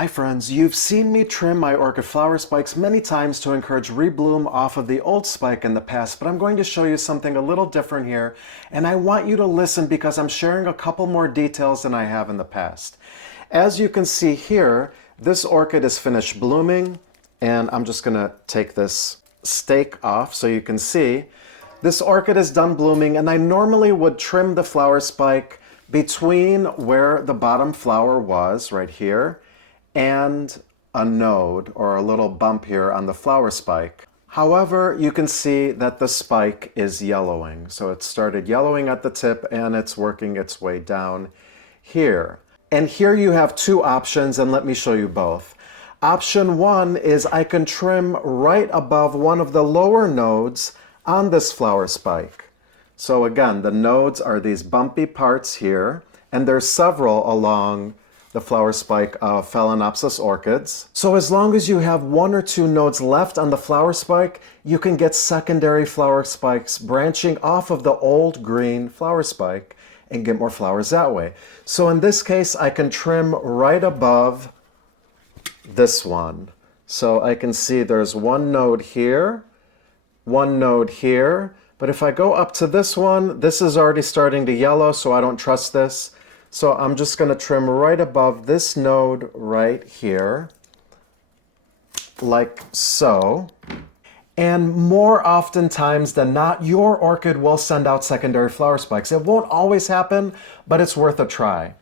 Hi friends, you've seen me trim my orchid flower spikes many times to encourage rebloom off of the old spike in the past, but I'm going to show you something a little different here, and I want you to listen because I'm sharing a couple more details than I have in the past. As you can see here, this orchid is finished blooming, and I'm just going to take this stake off so you can see. This orchid is done blooming, and I normally would trim the flower spike between where the bottom flower was, right here, and a node or a little bump here on the flower spike. However, you can see that the spike is yellowing. So it started yellowing at the tip and it's working its way down here. And here you have two options, and let me show you both. Option one is I can trim right above one of the lower nodes on this flower spike. So again, the nodes are these bumpy parts here, and there's several along the flower spike of Phalaenopsis orchids. So as long as you have one or two nodes left on the flower spike, you can get secondary flower spikes branching off of the old green flower spike and get more flowers that way. So in this case, I can trim right above this one. So I can see there's one node here, one node here, but if I go up to this one, this is already starting to yellow, so I don't trust this. So I'm just going to trim right above this node right here, like so. And more oftentimes than not, your orchid will send out secondary flower spikes. It won't always happen, but it's worth a try.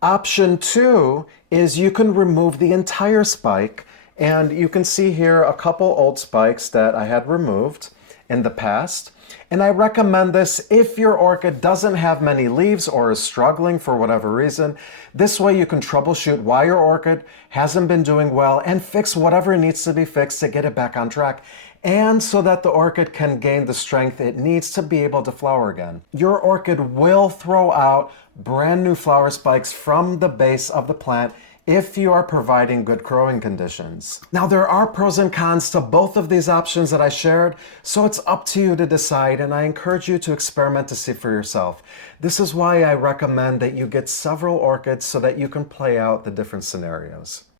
Option two is you can remove the entire spike, and you can see here a couple old spikes that I had removed in the past. And I recommend this if your orchid doesn't have many leaves or is struggling for whatever reason. This way you can troubleshoot why your orchid hasn't been doing well and fix whatever needs to be fixed to get it back on track, and so that the orchid can gain the strength it needs to be able to flower again. Your orchid will throw out brand new flower spikes from the base of the plant if you are providing good growing conditions. Now, there are pros and cons to both of these options that I shared, so it's up to you to decide, and I encourage you to experiment to see for yourself. This is why I recommend that you get several orchids so that you can play out the different scenarios.